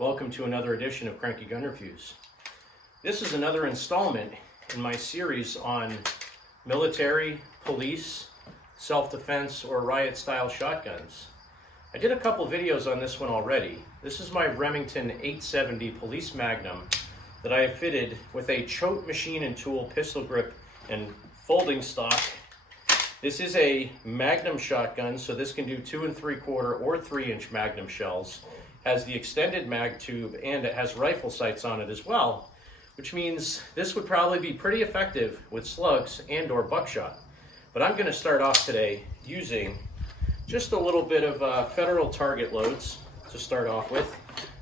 Welcome to another edition of Cranky Gun Reviews. This is another installment in my series on military, police, self-defense, or riot-style shotguns. I did a couple videos on this one already. This is my Remington 870 Police Magnum that I have fitted with a choke machine and tool, pistol grip, and folding stock. This is a Magnum shotgun, so this can do 2 3/4 or 3-inch Magnum shells. Has the extended mag tube, and it has rifle sights on it as well, which means this would probably be pretty effective with slugs and or buckshot. But I'm going to start off today using just a little bit of federal target loads to start off with.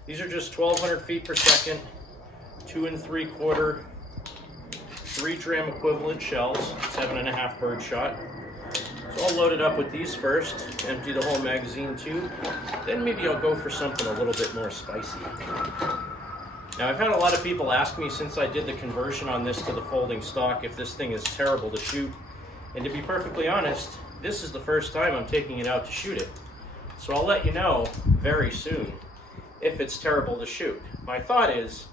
These are just 1,200 feet per second, 2 3/4, 3 dram equivalent shells, 7.5 bird shot. So I'll load it up with these first, empty the whole magazine tube, then maybe I'll go for something a little bit more spicy. Now I've had a lot of people ask me since I did the conversion on this to the folding stock if this thing is terrible to shoot, and to be perfectly honest, this is the first time I'm taking it out to shoot it. So I'll let you know very soon if it's terrible to shoot. My thought is,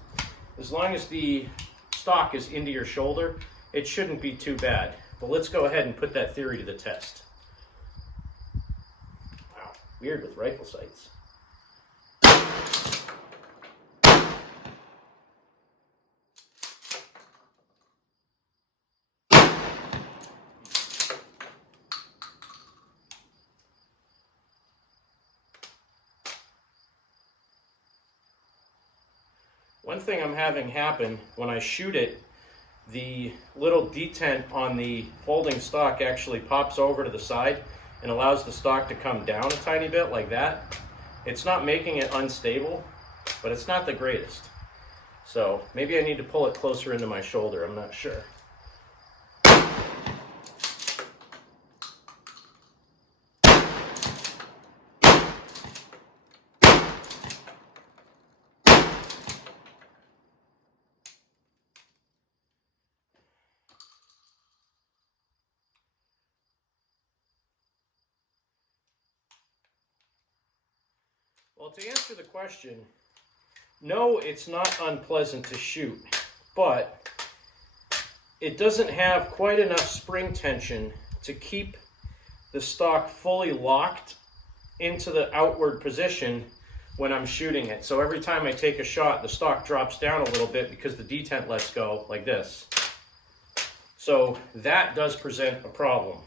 as long as the stock is into your shoulder, it shouldn't be too bad. But let's go ahead and put that theory to the test. Wow, weird with rifle sights. One thing I'm having happen when I shoot it, the little detent on the folding stock actually pops over to the side and allows the stock to come down a tiny bit like that. It's not making it unstable, but it's not the greatest. So maybe I need to pull it closer into my shoulder, I'm not sure. Well, to answer the question, no, it's not unpleasant to shoot, but it doesn't have quite enough spring tension to keep the stock fully locked into the outward position when I'm shooting it. So every time I take a shot, the stock drops down a little bit because the detent lets go like this. So that does present a problem.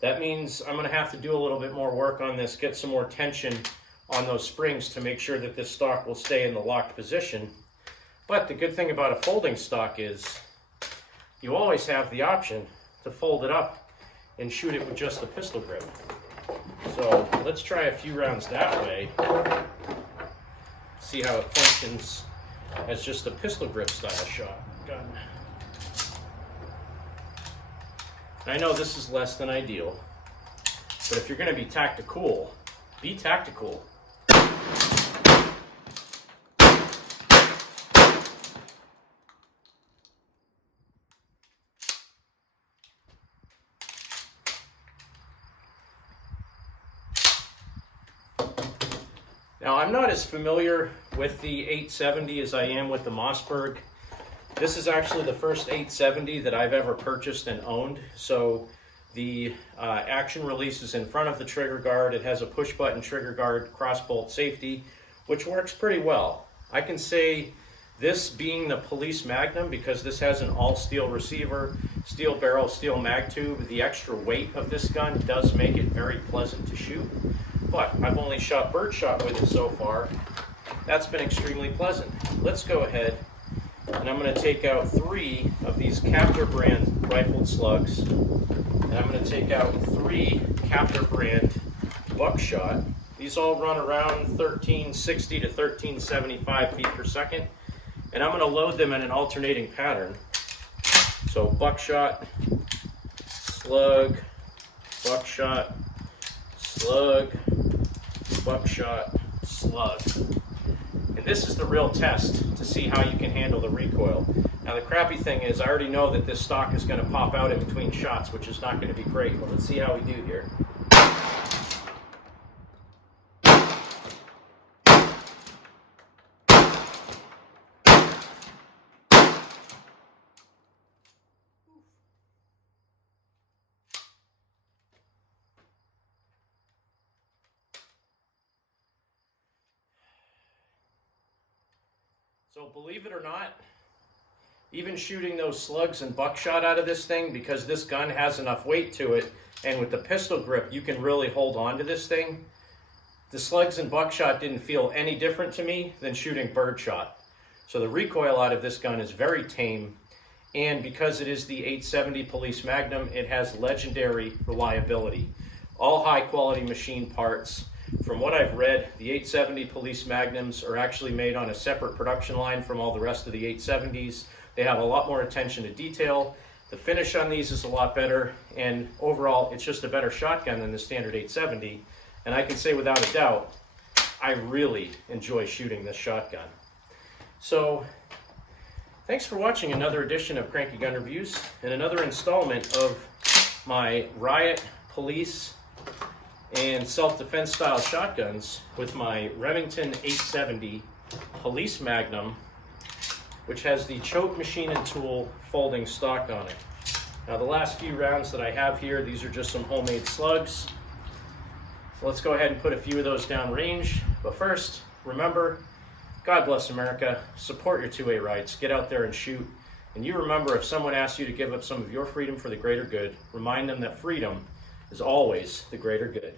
That means I'm going to have to do a little bit more work on this, get some more tension on those springs to make sure that this stock will stay in the locked position. But the good thing about a folding stock is you always have the option to fold it up and shoot it with just the pistol grip. So let's try a few rounds that way, see how it functions as just a pistol grip style shotgun. I know this is less than ideal, but if you're going to be tactical, be tactical. Now, I'm not as familiar with the 870 as I am with the Mossberg. This is actually the first 870 that I've ever purchased and owned. So the action release is in front of the trigger guard. It has a push button trigger guard, cross bolt safety, which works pretty well. I can say this being the Police Magnum, because this has an all steel receiver, steel barrel, steel mag tube, the extra weight of this gun does make it very pleasant to shoot. But I've only shot birdshot with it so far. That's been extremely pleasant. Let's go ahead and I'm going to take out 3 of these Captor brand rifled slugs, and I'm going to take out 3 Captor brand buckshot. These all run around 1360 to 1375 feet per second, and I'm going to load them in an alternating pattern. So buckshot, slug, buckshot, slug, buckshot, slug. And this is the real test to see how you can handle the recoil. Now the crappy thing is I already know that this stock is going to pop out in between shots, which is not going to be great, but let's see how we do here. So believe it or not, even shooting those slugs and buckshot out of this thing, because this gun has enough weight to it, and with the pistol grip, you can really hold on to this thing. The slugs and buckshot didn't feel any different to me than shooting birdshot. So the recoil out of this gun is very tame, and because it is the 870 Police Magnum, it has legendary reliability. All high quality machine parts. From what I've read, the 870 Police Magnums are actually made on a separate production line from all the rest of the 870s. They have a lot more attention to detail. The finish on these is a lot better, and overall, it's just a better shotgun than the standard 870. And I can say without a doubt, I really enjoy shooting this shotgun. So, thanks for watching another edition of Cranky Gun Reviews and another installment of my Riot, Police, and self-defense style shotguns with my Remington 870 Police Magnum, which has the choke machine and tool folding stock on it. Now the last few rounds that I have here, these are just some homemade slugs. So let's go ahead and put a few of those down range. But first, remember, God bless America, support your 2A rights, get out there and shoot. And you remember, if someone asks you to give up some of your freedom for the greater good, remind them that freedom is always the greater good.